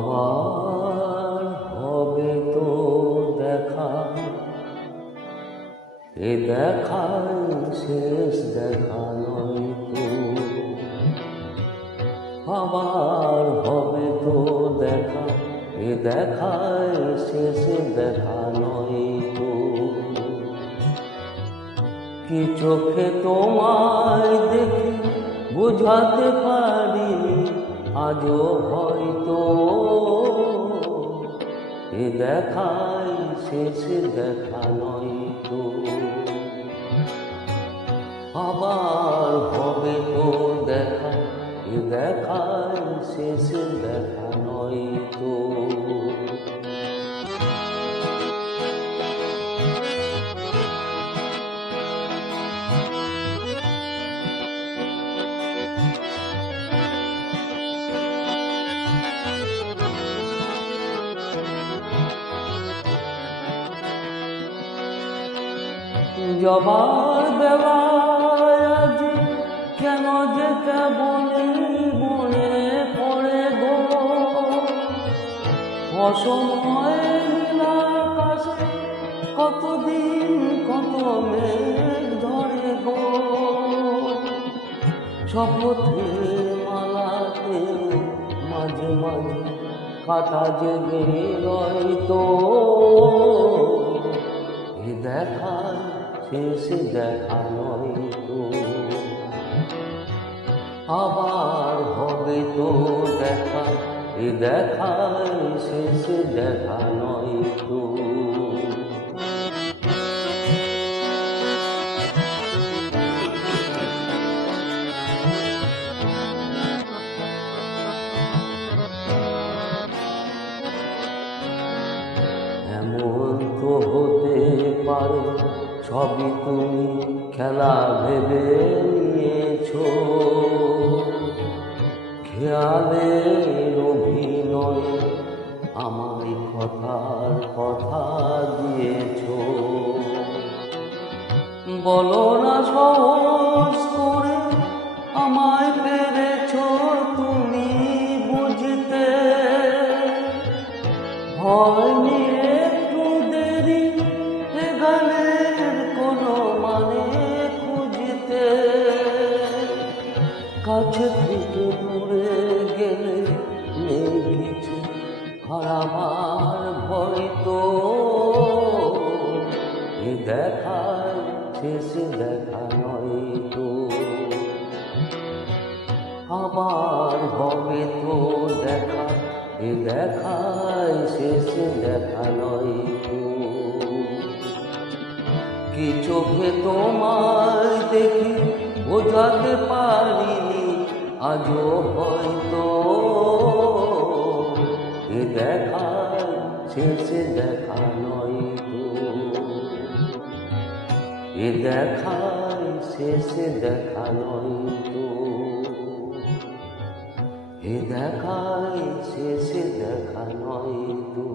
আবার হবে তো দেখা, এ দেখাই শেষ দেখা নয় তো। আবার হবে তো দেখা, এ দেখাই শেষ দেখা নয় তো। কি চোখে তোমায় দেখে বুঝাতে পারিনি আজও হয়তো, এ দেখাই শেষ দেখা নয় তো। আবার হবে তো দেখা, এ দেখাই শেষ দেখা নয় তো। জবার বেলায় আজ কেন যে কেবলই মনে পড়ে গো, অসময়ে নীলাকাশে কতদিন কত মেঘ ধরে গো। শপথের মালাতে মাঝে মাঝে কাটা জেগে রইতো, এ দেখা শেষ দেখা নয় তো। আবার হবে তো দেখা, এ দেখাই শেষ দেখা নয় তো। এমন তো হতে পারে সবই তুমি খেলা ভেবে নিয়েছো, খেয়ালের অভিনয় আমায় কথার কথা দিয়েছো। বলো না সহজ করে আমায় পেরেছো তুমি বুঝতে, হয়নি একটু দেরি এ গানের কোনো মানে খুঁজতে। কাছে থেকে দূরে গেলে নেই কিছু হারাবার ভয় তো, এ দেখাই শেষ দেখা নয় তো। আবার হবে তো দেখা, এ দেখাই শেষ দেখা নয় তো। কি চোখে তোমায় দেখি বোঝাতে পারিনি আজও হয়তো, এ দেখাই শেষ দেখা নয় তো। এ দেখাই শেষ দেখা নয় তো। এ দেখাই শেষ দেখা নয় তো।